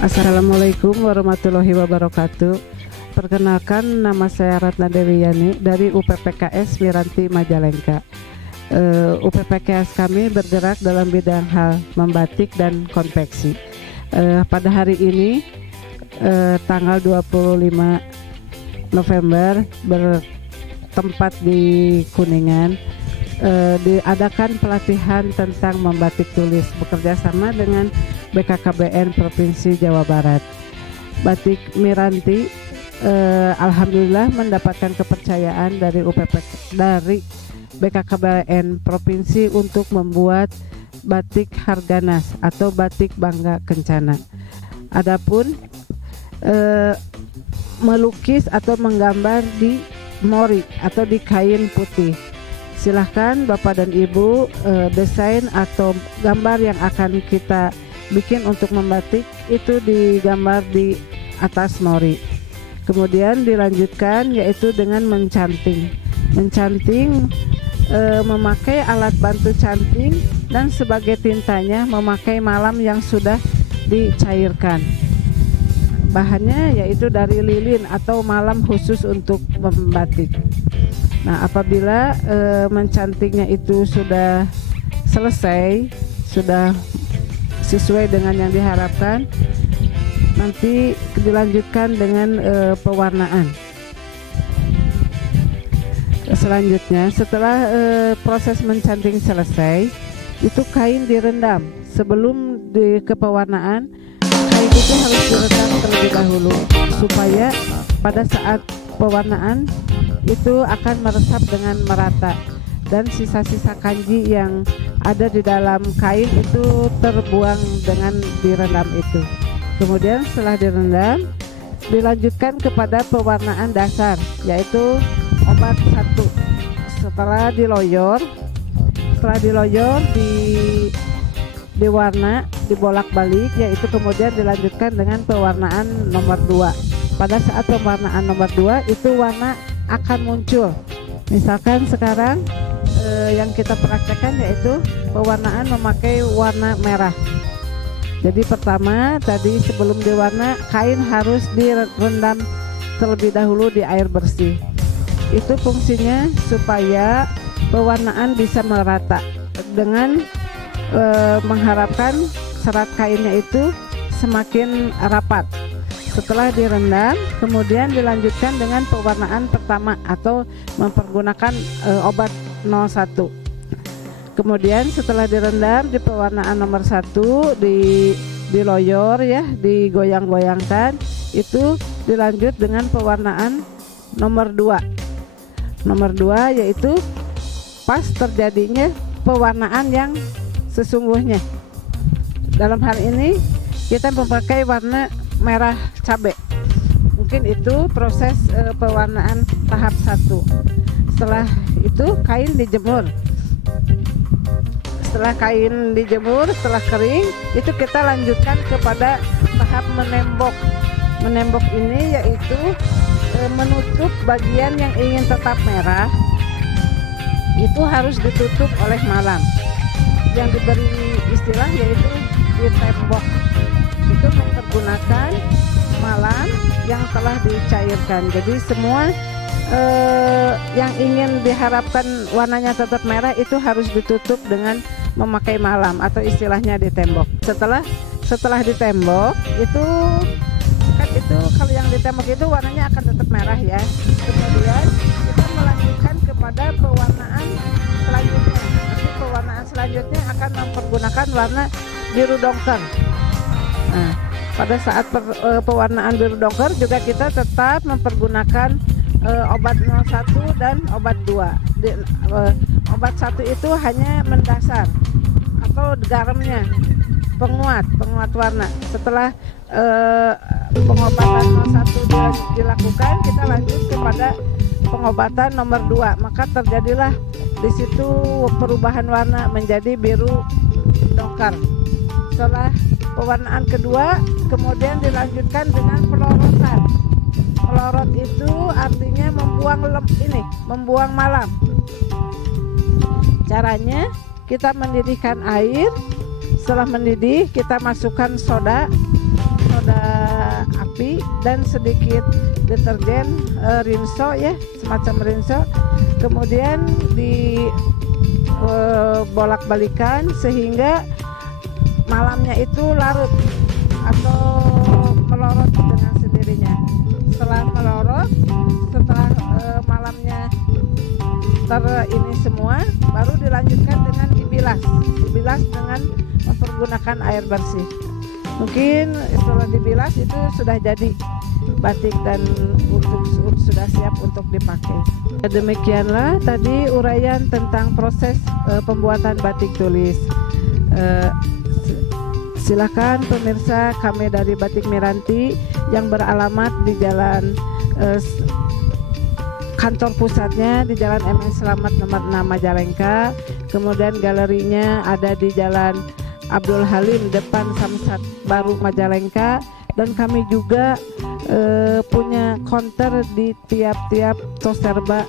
Assalamualaikum warahmatullahi wabarakatuh. Perkenalkan, nama saya Ratna Dewiyani dari UPPKS Miranti Majalengka. UPPKS kami bergerak dalam bidang hal membatik dan konveksi. Pada hari ini tanggal 25 November bertempat di Kuningan, diadakan pelatihan tentang membatik tulis bekerja sama dengan BKKBN Provinsi Jawa Barat. Batik Miranti alhamdulillah mendapatkan kepercayaan dari BKKBN Provinsi untuk membuat batik Harganas atau batik Bangga Kencana. Adapun melukis atau menggambar di mori atau di kain putih. Silahkan Bapak dan Ibu desain atau gambar yang akan kita bikin untuk membatik itu digambar di atas mori. Kemudian dilanjutkan yaitu dengan mencanting. Mencanting memakai alat bantu canting dan sebagai tintanya memakai malam yang sudah dicairkan. Bahannya yaitu dari lilin atau malam khusus untuk membatik. Nah, apabila mencantingnya itu sudah selesai, sudah sesuai dengan yang diharapkan, nanti dilanjutkan dengan pewarnaan. Selanjutnya, setelah proses mencanting selesai, itu kain direndam. Sebelum ke pewarnaan, kain itu harus direndam terlebih dahulu supaya pada saat pewarnaan itu akan meresap dengan merata dan sisa-sisa kanji yang ada di dalam kain itu terbuang dengan direndam itu. Kemudian setelah direndam dilanjutkan kepada pewarnaan dasar yaitu obat 1. Setelah diloyor diwarna, dibolak-balik, yaitu kemudian dilanjutkan dengan pewarnaan nomor 2. Pada saat pewarnaan nomor 2 itu warna akan muncul. Misalkan sekarang yang kita praktekkan yaitu pewarnaan memakai warna merah. Jadi pertama tadi sebelum diwarna, kain harus direndam terlebih dahulu di air bersih. Itu fungsinya supaya pewarnaan bisa merata dengan mengharapkan serat kainnya itu semakin rapat. Setelah direndam, kemudian dilanjutkan dengan pewarnaan pertama atau mempergunakan obat 01. Kemudian setelah direndam di pewarnaan nomor 1 diloyor ya, digoyang-goyangkan, itu dilanjut dengan pewarnaan nomor 2. Nomor 2 yaitu pas terjadinya pewarnaan yang sesungguhnya. Dalam hal ini kita memakai warna merah cabai. Mungkin itu proses pewarnaan tahap 1. Setelah itu kain dijemur. Setelah kain dijemur, setelah kering, itu kita lanjutkan kepada tahap menembok. Menembok ini yaitu menutup bagian yang ingin tetap merah. Itu harus ditutup oleh malam. Yang diberi istilah yaitu ditembok. Itu mempergunakan malam yang telah dicairkan. Jadi semua yang ingin diharapkan warnanya tetap merah itu harus ditutup dengan memakai malam atau istilahnya ditembok. Setelah ditembok itu kan itu kalau yang ditembok itu warnanya akan tetap merah ya. Kemudian kita melanjutkan kepada pewarnaan selanjutnya. Nanti pewarnaan selanjutnya akan mempergunakan warna biru dongker. Nah, pada saat pewarnaan biru dongker juga kita tetap mempergunakan obat 01 dan obat 2. Obat 1 itu hanya mendasar atau garamnya, penguat warna. Setelah pengobatan 01 dilakukan, kita lanjut kepada pengobatan nomor 2. Maka terjadilah di situ perubahan warna menjadi biru dongker. Setelah pewarnaan kedua, kemudian dilanjutkan dengan pelorotan. Pelorot itu artinya membuang malam. Caranya kita mendidihkan air. Setelah mendidih kita masukkan soda dan sedikit deterjen rinso ya, semacam rinso, kemudian di bolak-balikan sehingga malamnya itu larut atau melorot dengan sendirinya. Setelah melorot, setelah malamnya ini semua, baru dilanjutkan dengan dibilas dengan mempergunakan air bersih. Mungkin setelah dibilas itu sudah jadi batik dan sudah siap untuk dipakai. Demikianlah tadi uraian tentang proses pembuatan batik tulis. Silakan pemirsa, kami dari Batik Miranti yang beralamat di jalan kantor pusatnya di Jalan MN Slamet nomor 6 Majalengka, kemudian galerinya ada di Jalan Abdul Halim depan Samsat Baru Majalengka, dan kami juga punya konter di tiap-tiap Toserba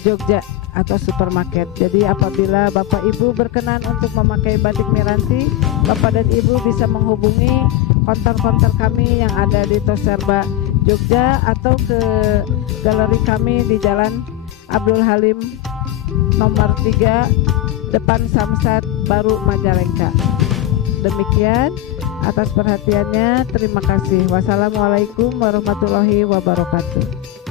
Jogja atau supermarket. Jadi apabila Bapak Ibu berkenan untuk memakai Batik Miranti, Bapak dan Ibu bisa menghubungi konter-konter kami yang ada di Toserba Jogja atau ke galeri kami di Jalan Abdul Halim nomor 3 depan Samsat Baru Majalengka. Demikian, atas perhatiannya terima kasih. Wassalamualaikum warahmatullahi wabarakatuh.